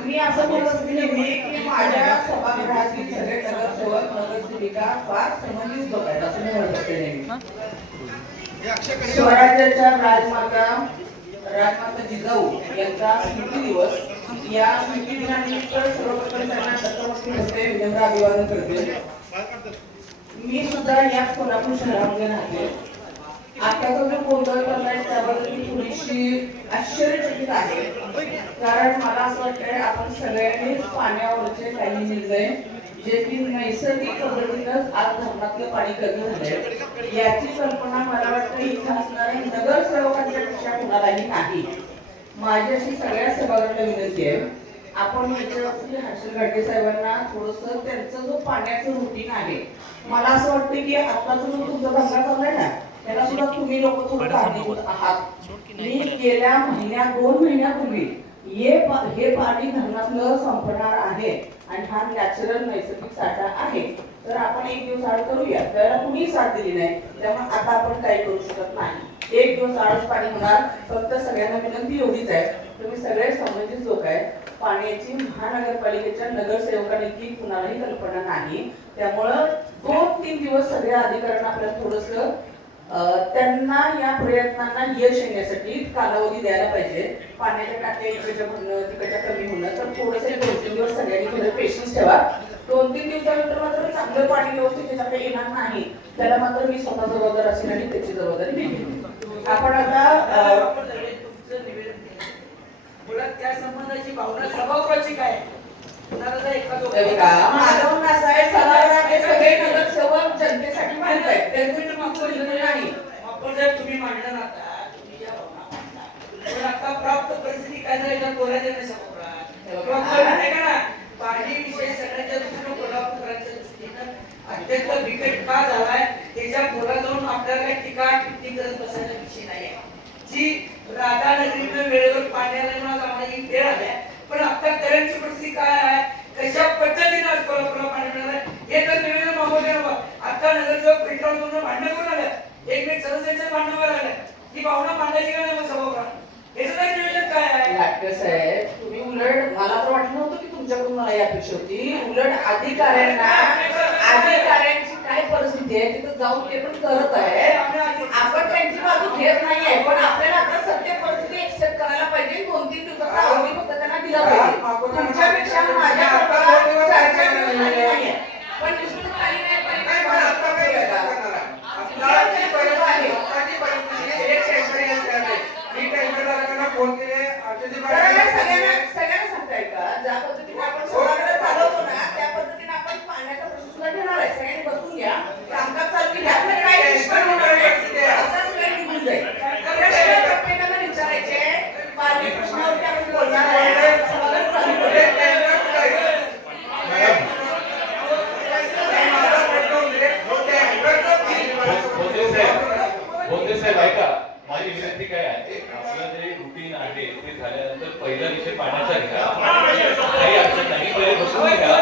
मी असं बोलत असते नेहमी की माझ्या सभागृहातील सगळे नगरसेवक नगरसेविका फार संबंधित लोक आहेत असं मी म्हणत असते नेहमी. स्वराज्याच्या राजमाता जिजाऊ यांचा स्मृती दिवस, या स्मृती दिनानिमित्त सर्वप्रथम त्यांना नतमस्तक होते, विनम्र अभिवादन करते. मी सुद्धा याच कोल्हापूर शहरामध्ये राहते. आताचा जो गोंधळ चाललाय त्याबद्दल मी थोडीशी आश्चर्यचकित आहे, कारण मला असं वाटतंय आपण सगळ्यांनीच पाण्यावरचे काही निर्णय जे की नैसर्गिक पद्धतीनंच आज धरणातलं पाणी कमी झालंय याची कल्पना मला वाटतं इथं असणाऱ्या नगरसेवकांच्या पेक्षा कुणालाही नाही. माझी अशी सगळ्या सभागृहाला विनंती आहे, आपण याच्यावरती हर्षल घाटे साहेबांना थोडंसं त्यांचं जो पाण्याचं रुटीन आहे, मला असं वाटतं की आताचा जो तुमचा धंदा चाललाय ना त्याला सुद्धा तुम्ही लोक थोडं कारणीभूत आहात. मी गेल्या महिन्यात 2 महिन्यापूर्वी हे पाणी धरणातलं संपणार आहे आणि हा नॅचरल नैसर्गिक साठा आहे, तर आपण एक दिवस आड करूया. त्याला तुम्ही साथ दिली नाही, त्यामुळे आता आपण काही करू शकत नाही. एक दिवस आडच पाणी होणार. फक्त सगळ्यांना विनंती एवढीच आहे, तुम्ही सगळे संबंधित लोक आहेत, पाण्याची महानगरपालिकेच्या नगरसेवकांनी कुणालाही कल्पना नाही. त्यामुळं 2-3 दिवस सगळ्या अधिकाऱ्यांना आपल्याला थोडंसं त्यांना या प्रयत्नांना यश येण्यासाठी कालावधी द्यायला पाहिजे. पाण्याच्या टाक्या इकडच्या भरणं तिकडच्या कमी होणं, तर थोडंसं 2-3 दिवस सगळ्यांनी थोडं पेशन्स ठेवा. 2-3 दिवसानंतर मात्र चांगलं पाणी व्यवस्थित त्याच्याकडे येणार नाही, त्याला मात्र मी स्वतः जबाबदार असेल आणि त्याची जबाबदारी मी घेईन. आपण आता त्या संबंधाची भावना सभागृहाची काय सगळे नगरसेवक जनतेसाठी मानतायत, नाही तुम्ही मांडलं ना आता प्राप्त परिस्थिती काय झाली बोलायचं नाही सभागृहात. पाणी विषय सगळ्यांच्या दृष्टीनं कोल्हापूरकरांच्या दृष्टीनं अत्यंत बिकट का झालाय त्याच्या बोला जाऊन आपल्याला काही टीका टिप्पणी करत बसायचा विषय नाही आहे. जी राधानगरीतून वेळेवर पाण्याला आम्हाला ही वेळ आल्या, पण आता करंटची परिस्थिती काय आहे, कशा पद्धतीने आज कोल्हापूरला पाणी मिळणार आहे हे तर निवेदन मागवले. आता नगरसेवक पेट्रोल भांडण करून आल्या, एकमेक सदस्यांच्या भांडणावर आल्या. ही भावना मांडायची का नाही सभागृहात, हे सुद्धा निवेदन काय आहे? लाटके साहेब, तुम्ही उलट मला तर वाटलं नव्हतं की तुमच्याकडून मला ही अपेक्षा होती. उलट अधिकाऱ्यांची काय परिस्थिती आहे तिथं जाऊन ते पण करत आहे. आपण त्यांची बाजू घेत नाहीये, पण आपल्याला आता सत्य परिस्थिती एक्सेप्ट करायला पाहिजे. 2-3 दिवसाचा अवधी फक्त त्यांना दिला पाहिजे. तुमच्यापेक्षा माझ्या नाहीये, पण दुसरं काही नाही. सगळ्यांना सांगताय का ज्या पद्धतीने आपण सभागृह चालवतो ना त्या पद्धतीने आपण पाण्याचा प्रश्न सुद्धा घेणार आहे. सगळ्यांनी बसून घ्या, कामकाज चालू घ्या, काय निष्पन्न होणार आहे असाच वेळ निघून जाईल. प्रत्येकाला विचारायचे पाणी प्रश्नावरती आपण बोलणार आहे, सभागृह चालू करूया. ऐका, माझी विनंती काय आहे, आपलं जे रुटीन आहे ते झाल्यानंतर पहिला विषय पाण्याचा घ्या, काही अडचण नाही, पहिले बसून घ्या.